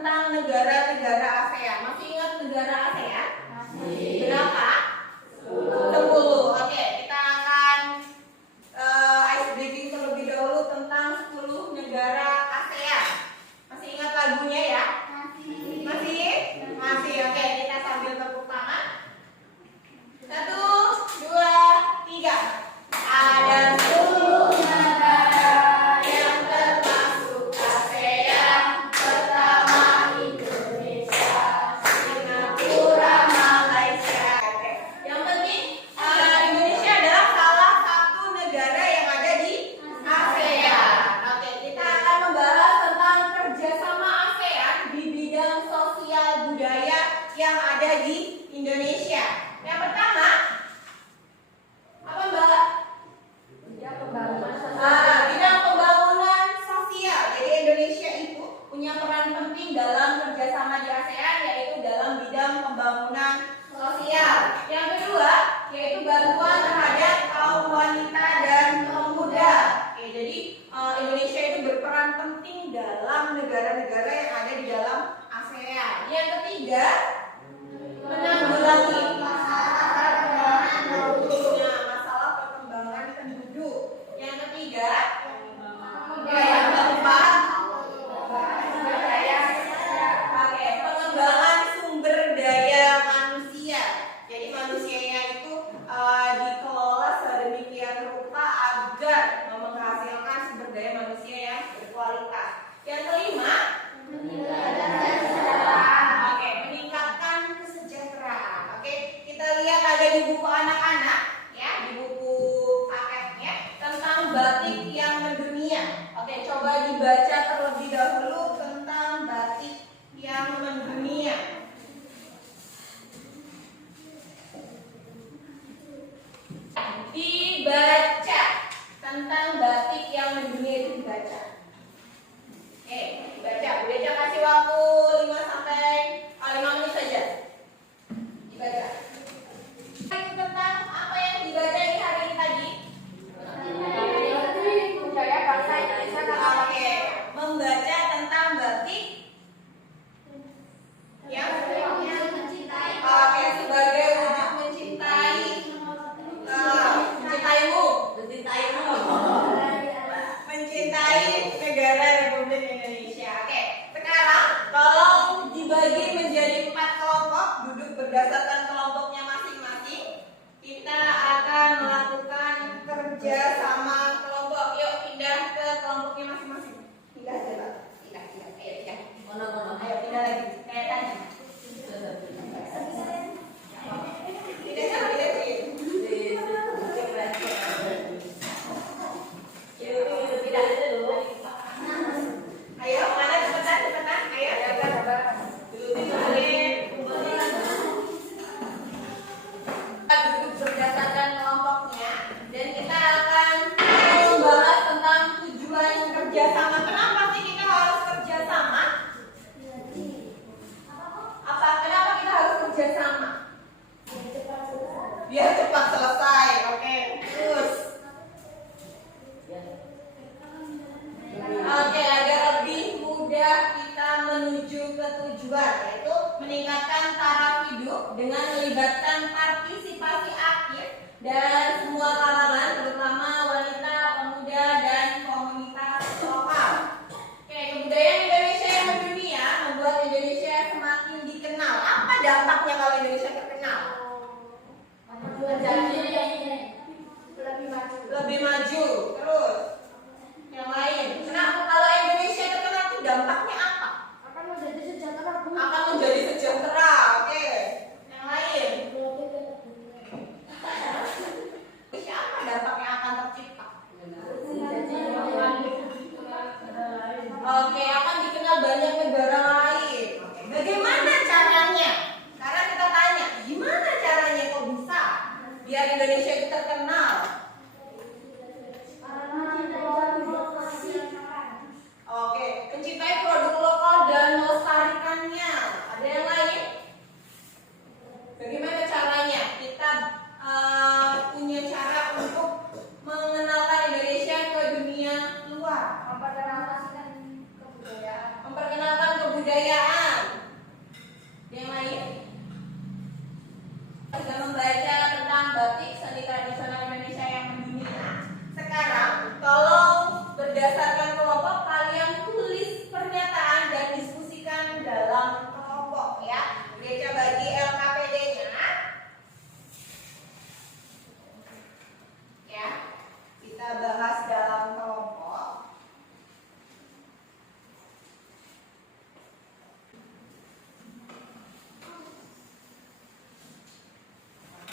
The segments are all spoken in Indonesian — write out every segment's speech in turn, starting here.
tentang negara-negara ASEAN. Masih ingat negara ASEAN? Masih. Berapa? 10. Oke, kita akan ice breaking terlebih dahulu tentang 10 negara ASEAN. Masih ingat lagunya ya? Masih. Masih? Masih. Oke, kita sambil tepuk tangan. 1, 2, 3. Ada 10 negara yang termasuk ASEAN. Pertama Indonesia, Singapura, Malaysia. Yang penting Indonesia adalah salah satu negara yang ada di ASEAN. Oke, kita akan membahas tentang kerjasama ASEAN di bidang sosial budaya yang ada di Indonesia. Yang pertama, apa Mbak? Bidang pembangunan sosial. Jadi Indonesia itu punya peran penting dalam kerjasama di ASEAN, yaitu dalam bidang pembangunan sosial. Yang kedua, yaitu bantuan terhadap kaum wanita dan pemuda. Oke, jadi Indonesia itu berperan penting dalam negara-negara yang ada di dalam ASEAN. Yang ketiga, menanggulangi masalah perkembangan penduduk. Yang ketiga, yang keempat, pengembangan sumber daya manusia. Jadi manusianya itu dikelola sedemikian rupa agar menghasilkan sumber daya manusia yang berkualitas. Yang kelima, meningkatkan kesejahteraan. Oke, kita lihat ada di buku anak-anak ya, di buku paketnya tentang batik yang mendunia. Oke, coba dibaca terlebih dahulu tentang batik yang mendunia. Dibaca tentang batik yang mendunia itu dibaca. Oke, dibaca. Bu Deca kasih waktu 5 menit saja. Dibaca. Tentang apa yang dibaca di hari ini tadi? Budaya bangsa Indonesia. Oke, membaca tentang batik yang mencintai. Oke, sebagai wujud mencintai negara Republik Indonesia. Oke, sekarang tolong dibagi menjadi 4 kelompok, duduk berdasarkan kelompoknya masing-masing. Kita akan melakukan kerja sama kelompok. Yuk pindah ke kelompoknya masing-masing. Pindah aja, Pak. Pindah. Ayo pindah. Ayo pindah lagi. Kayak tadi. Ayo, mana cepetan. Ayo. Duduk berdasarkan kelompoknya dan kita akan membahas tentang tujuan kerjasama. Kenapa sih kita harus kerjasama? Kenapa kita harus kerjasama? Biar cepat selesai. Oke, terus. Oke, agar lebih mudah kita menuju ke tujuan, yaitu meningkatkan taraf hidup dengan melibatkan partisipasi aktif dan semua kalangan, terutama wanita, pemuda, dan komunitas lokal. Oke, kebudayaan Indonesia yang mendunia membuat Indonesia semakin dikenal. Apa dampaknya kalau Indonesia terkenal? Lebih maju. Terus yang lain. Kenapa kalau Indonesia terkenal itu dampaknya apa? Akan menjadi sejahtera. Oke. Yang lain. Siapa dampaknya akan tercipta? Oke, akan dikenal banyak negara lain. Oke. Bagaimana caranya? Karena kita tanya, gimana caranya kok bisa biar Indonesia itu terkenal? Oke, mencintai produk lokal dan melestarikannya. Ada yang lain? Bagaimana caranya? Kita punya cara untuk mengenalkan Indonesia ke dunia luar. Memperkenalkan kebudayaan.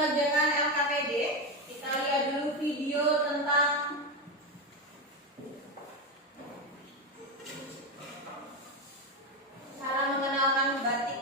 dengan LKPD, kita lihat dulu video tentang cara mengenalkan batik.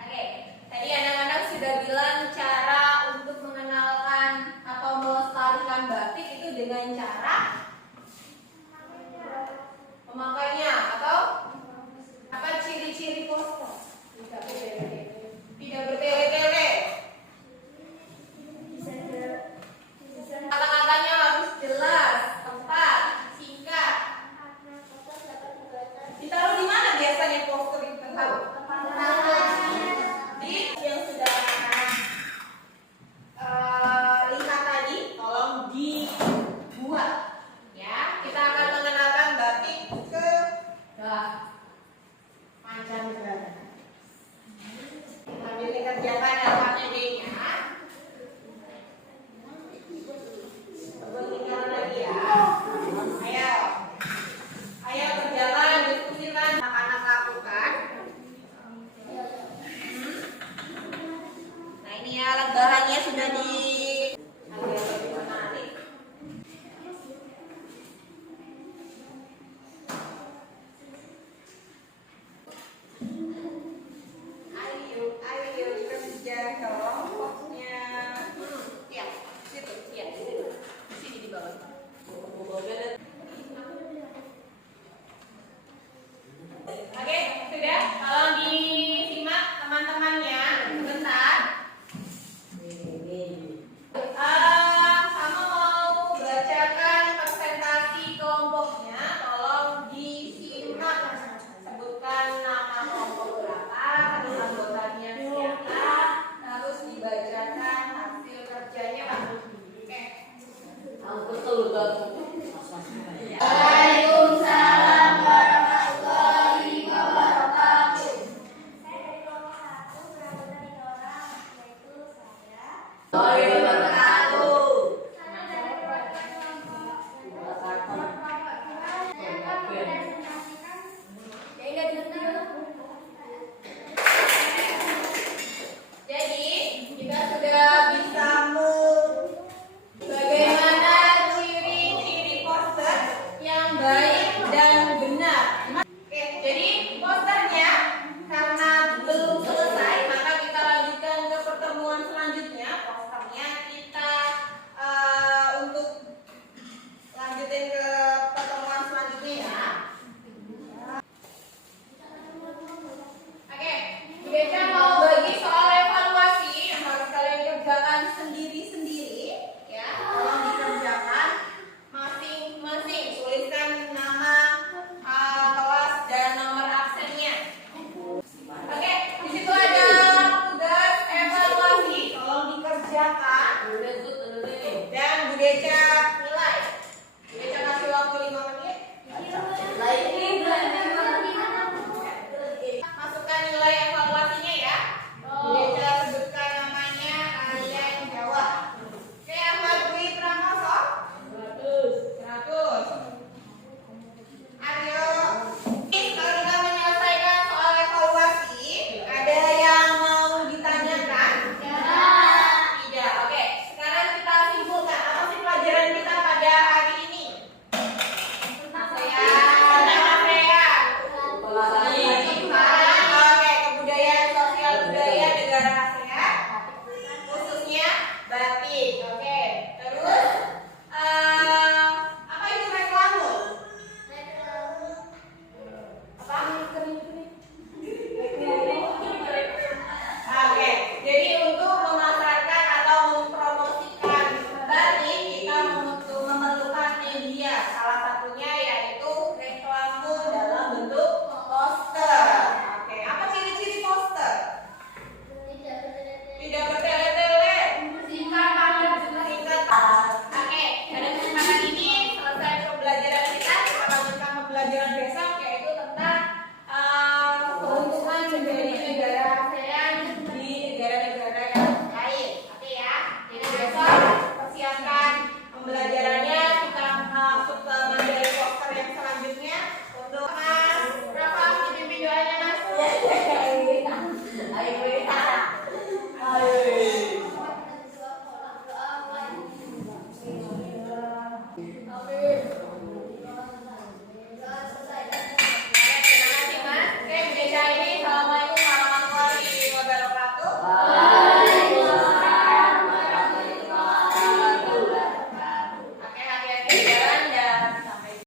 Oke, tadi anak-anak sudah bilang cara untuk mengenalkan atau melestarikan batik itu dengan cara memakainya atau apa ciri-ciri poster? Tidak bertele-tele. Kata-katanya harus jelas, tepat, singkat. Ditaruh di mana biasanya poster itu? Di yang sudah lihat tadi, tolong dibuat. Ya, kita akan mengenalkan batik ke mancanegara. Sambil dikerjakan LKPD-nya. Tinggal lagi ya. Ayo. Ayo berjalan, diskusikan anak-anak lakukan. Nah, ini ya alat bahannya sudah di menarik. Ayo kerja kelompoknya. Ya, situ, ya, di situ. Di sini di bawah. Oke, sudah. Tolong disimak teman-temannya. Sebentar. Sama mau bacakan presentasi kelompoknya. Tolong disimak. Sebutkan nama kelompok berapa, anggotanya siapa, harus dibacakan hasil kerjanya, Pak. Oke. Betul.